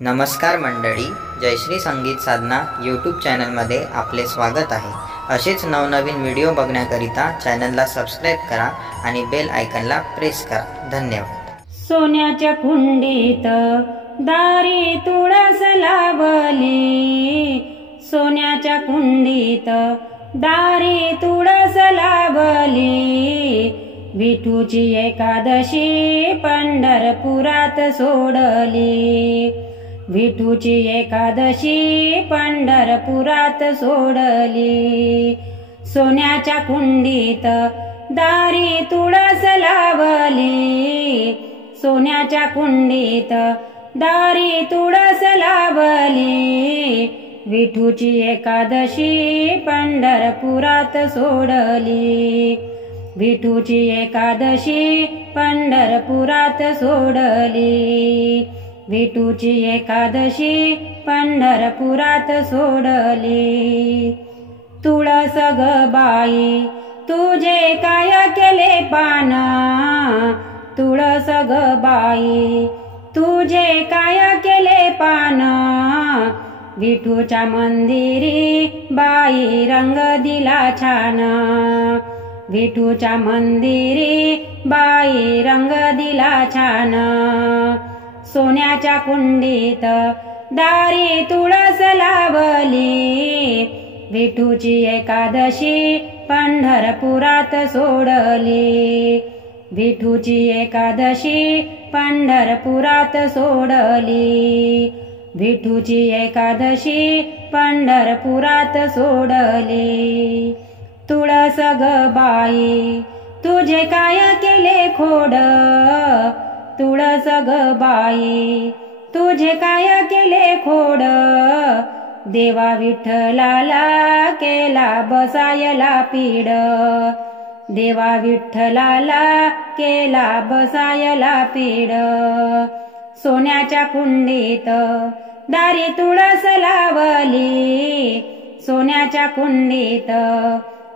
नमस्कार मंडळी, जयश्री संगीत साधना यूट्यूब चॅनलमध्ये आपले स्वागत आहे। असेच नवनवीन व्हिडिओ बघण्याकरिता चॅनलला सबस्क्राइब करा आणि बेल आयकॉनला प्रेस करा। धन्यवाद। सोन्याच्या कुंडीत दारी तुळस लावली, सोन्याच्या कुंडीत दारी तुळस लावली। विठूची एकादशी पंढरपुरात सोडली, विठूची एकादशी पंढरपुरात सोडली। सोन्याच्या कुंडीत दारी तुळस लावली, सोन्याच्या कुंडीत दारी तुळस लावली। विठूची एकादशी पंढरपुरात सोडली, विठूची एकादशी पंढरपुरात सोडली, विठूची एकादशी पंढरपुरात सोडली। तुळस ग बाई तुझे काय केले पान, तुळस ग बाई तुझे काय केले पान। विठूच्या मंदिरी बाई रंग दिला छान, विठूच्या मंदिरी बाई रंग दिला छान। सोन्याच्या कुंडीत दारी तुळस लावली, विठूची एकादशी पंढरपुरात सोडली, विठूची एकादशी पंढरपुरात सोडली, विठूची एकादशी पंढरपुरात सोडली। तुळस ग बाई तुझे काय केले खोड, तुळस ग बाई तुझे काय केले खोड। देवा विठ्ठलाला केला बसायला पीड, देवा विठ्ठलाला केला बसायला पीड। सोन्याच्या कुंडीत दारी तुळस लावली, सोन्याच्या कुंडीत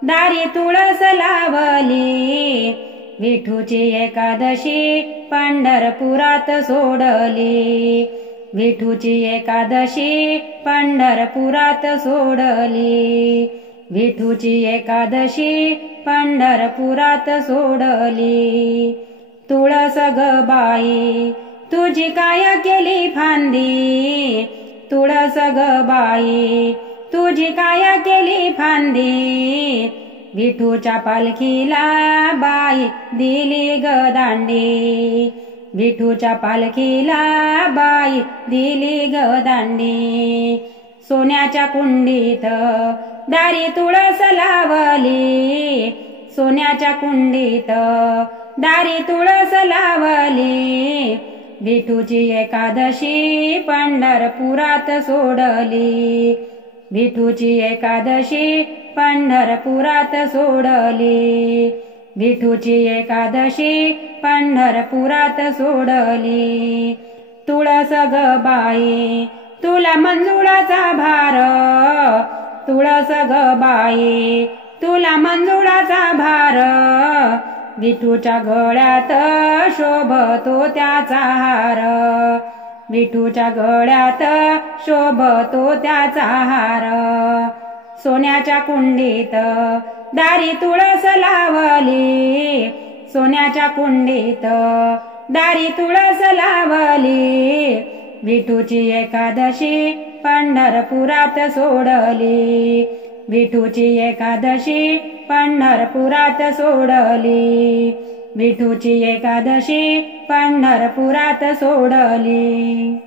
दारी तुळस लावली। विठूची एकादशी पंढरपुरात सोडली, विठूची एकादशी पंढरपुरात सोडली, विठूची एकादशी पंढरपुरात सोडली। तुळस ग बाई तुझी काय केली फांदी, तुळस ग बाई तुझी काय केली फांदी। विठूच्या पालखीला बाई दिली ग दांडी, विठूच्या पालखीला बाई दिली ग दांडी। सोन्याच्या कुंडीत दारी तुळस लावली, सोन्याच्या कुंडीत दारी तुळस लावली। विठूची एकादशी पंढरपुरात सोडली, विठूची एकादशी पंढरपुरात सोडली, विठूची एकादशी पंढरपुरात सोडली। तुळस ग बाई तुला मंजुळाचा भार, तुळस ग बाई तुला मंजुळाचा भार। विठूच्या गळ्यात शोभतो त्याचा हार, विठूच्या गळ्यात शोभतो त्याचा हार। सोन्याच्या कुंडीत दारी तुळस लावली, सोन्याच्या कुंडीत दारी तुळस लावली। विठूची एकादशी पंढरपुरात सोडली, विठूची एकादशी पंढरपुरात सोडली, विठूची एकादशी पंढरपुरात सोडली।